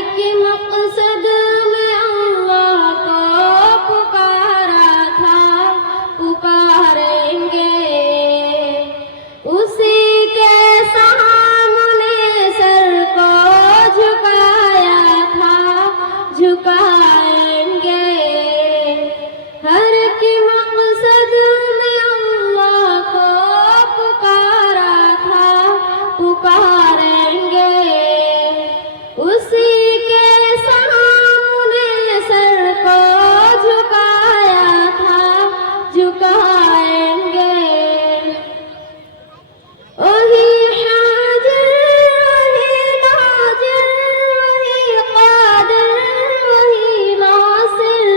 ایک مقصد میں اللہ کو پکارا تھا، پکاریں گے اسی کے سامنے سر کو جھکایا تھا، جھکائیں گے ہر ایک مقصد میں اللہ کو پکارا تھا، پکاریں گے اسی کے سامنے سر کو جھکایا تھا، جھکائیں گے وہی حاضر وہی ناظر وہی قادر وہی ناصر،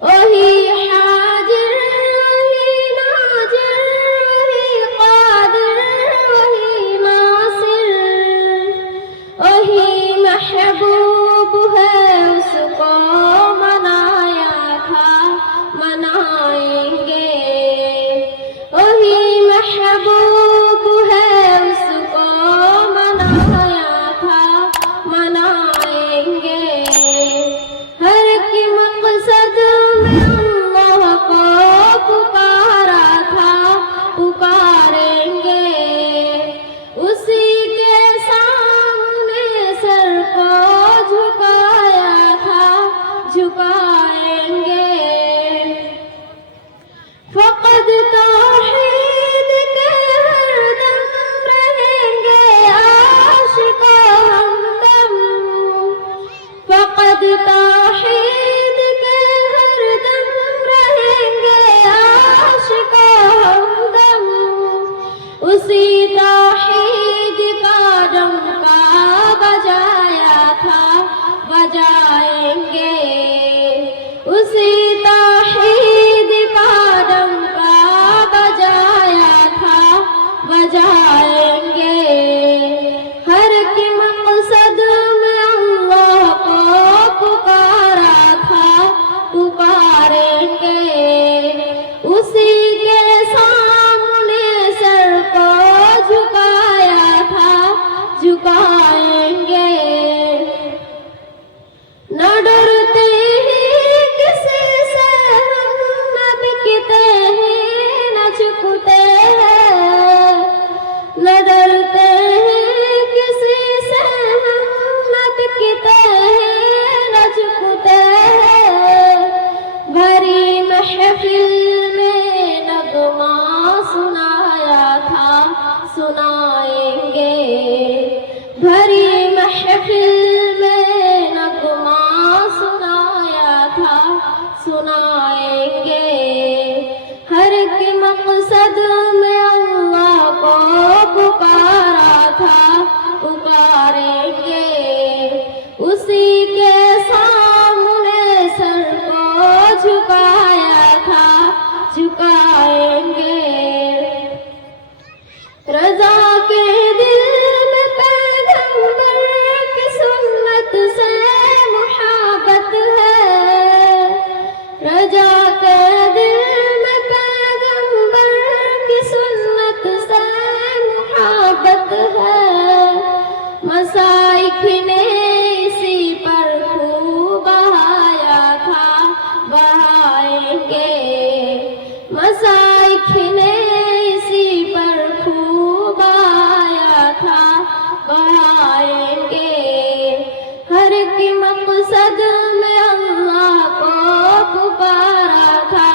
وہی حاضر وہی ناظر وہی قادر وہی ناصر، وہی محبوب ہے اس کو منایا تھا، منائیں گے وہی محبوب ہے اس کو منایا تھا، منائیں گے ہر ایک مقصد میں اللہ کو پکارا تھا، پکاریں گے اسی کے سامنے سر کو جھکایا تھا، جھکائیں گے فقط توحید کے ہر دم رہیں گے عاشق و ہمدم، فقط توحید کے ہر دم رہیں گے عاشق و ہمدم، اسی توحید کا ڈنکا بجایا تھا، بجائیں گے اسی توحید کا ڈنکا بجایا تھا، بجائیں گے ہر ایک مقصد میں اللہ کو پکارا تھا، پکاریں گے اسی کے سامنے سر کو جھکایا تھا، جھکائیں گے نہ ڈرتے ہیں کسی سے ہم، نہ بکتے ہیں نہ چکتے ہیں، نہ ڈرتے ہیں کسی سے ہم، نہ بکتے ہیں نہ چکتے ہیں، بھری محفل میں نغمہ سنایا تھا، سنائیں گے بھری محفل میں نغمہ سنایا تھا، سنائیں گے ہر ایک مقصد میں اللہ کو پکارا تھا، پکاریں گے اسی کے سامنے سر کو جھکایا تھا، جھکائیں گے رضا کے دل میں پیغمبر کی سنت سے محبت ہے، رضا کے دل میں پیغمبر کی سنت سے محبت ہے، مسائق نے اسی پر خوب بہایا تھا، بہائیں گے مسائق نے اسی پر خوب بہایا تھا، بہائیں گے ہر ایک مقصد میں اللہ کو پکارا تھا،